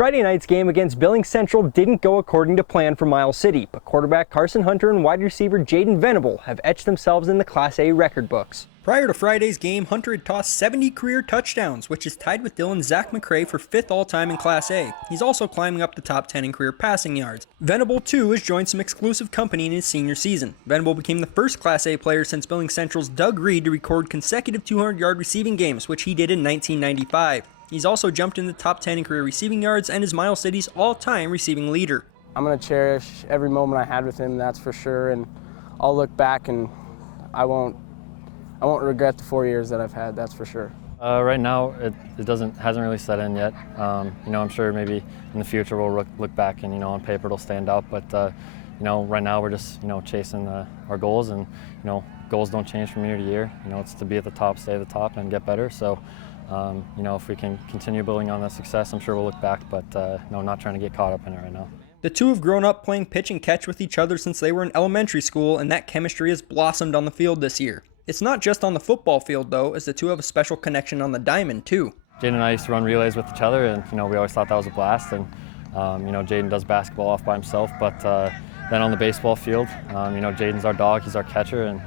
Friday night's game against Billings Central didn't go according to plan for Miles City, but quarterback Carson and wide receiver Jayden Venable have etched themselves in the Class A record books. Prior to Friday's game, Hunter had tossed 70 career touchdowns, which is tied with Dylan's Zach McCray for 5th all-time in Class A. He's also climbing up the top 10 in career passing yards. Venable, too, has joined some exclusive company in his senior season. Venable became the first Class A player since Billings Central's Doug Reed to record consecutive 200-yard receiving games, which he did in 1995. He's also jumped in the top 10 in career receiving yards and is Miles City's all-time receiving leader. I'm going to cherish every moment I had with him, that's for sure, and I'll look back and I won't regret the 4 years that I've had, that's for sure. Right now, it hasn't really set in yet. I'm sure maybe in the future we'll look back and on paper it'll stand out. But right now we're just chasing our goals, and goals don't change from year to year. It's to be at the top, stay at the top, and get better. So if we can continue building on that success, I'm sure we'll look back. But not trying to get caught up in it right now. The two have grown up playing pitch and catch with each other since they were in elementary school, and that chemistry has blossomed on the field this year. It's not just on the football field, though, as the two have a special connection on the diamond, too. Jayden and I used to run relays with each other, and we always thought that was a blast. And Jayden does basketball off by himself, but then on the baseball field, Jayden's our dog, he's our catcher, and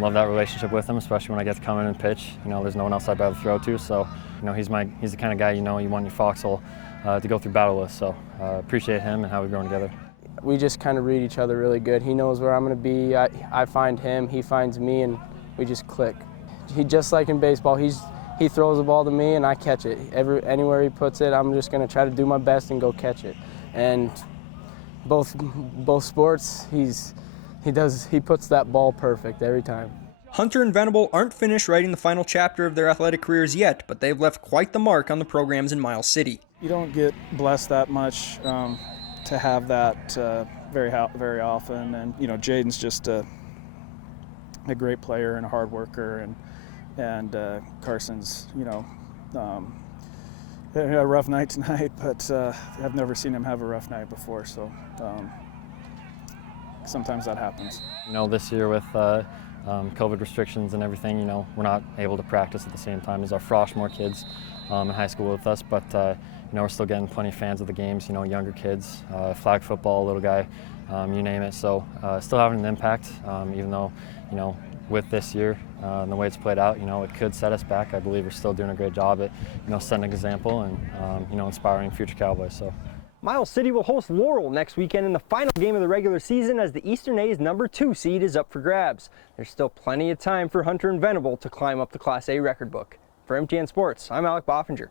love that relationship with him, especially when I get to come in and pitch. There's no one else I'd rather throw to, so he's the kind of guy you want your foxhole to go through battle with. So appreciate him and how we've grown together. We just kind of read each other really good. He knows where I'm going to be. I find him, he finds me, and we just click. Just like in baseball, he throws the ball to me and I catch it. Anywhere he puts it, I'm just going to try to do my best and go catch it. And both sports, he puts that ball perfect every time. Hunter and Venable aren't finished writing the final chapter of their athletic careers yet, but they've left quite the mark on the programs in Miles City. You don't get blessed that much to have that very often, and Jayden's just a great player and a hard worker, and Carson's had a rough night tonight, but I've never seen him have a rough night before, so sometimes that happens. This year with COVID restrictions and everything, we're not able to practice at the same time as our Froshmore kids in high school with us, but we're still getting plenty of fans of the games, younger kids, flag football, little guy, you name it. So still having an impact, even though, with this year and the way it's played out, it could set us back. I believe we're still doing a great job at, setting an example and, inspiring future Cowboys. So. Miles City will host Laurel next weekend in the final game of the regular season as the Eastern A's #2 seed is up for grabs. There's still plenty of time for Hunter and Venable to climb up the Class A record book. For MTN Sports, I'm ALEC BOFINGER.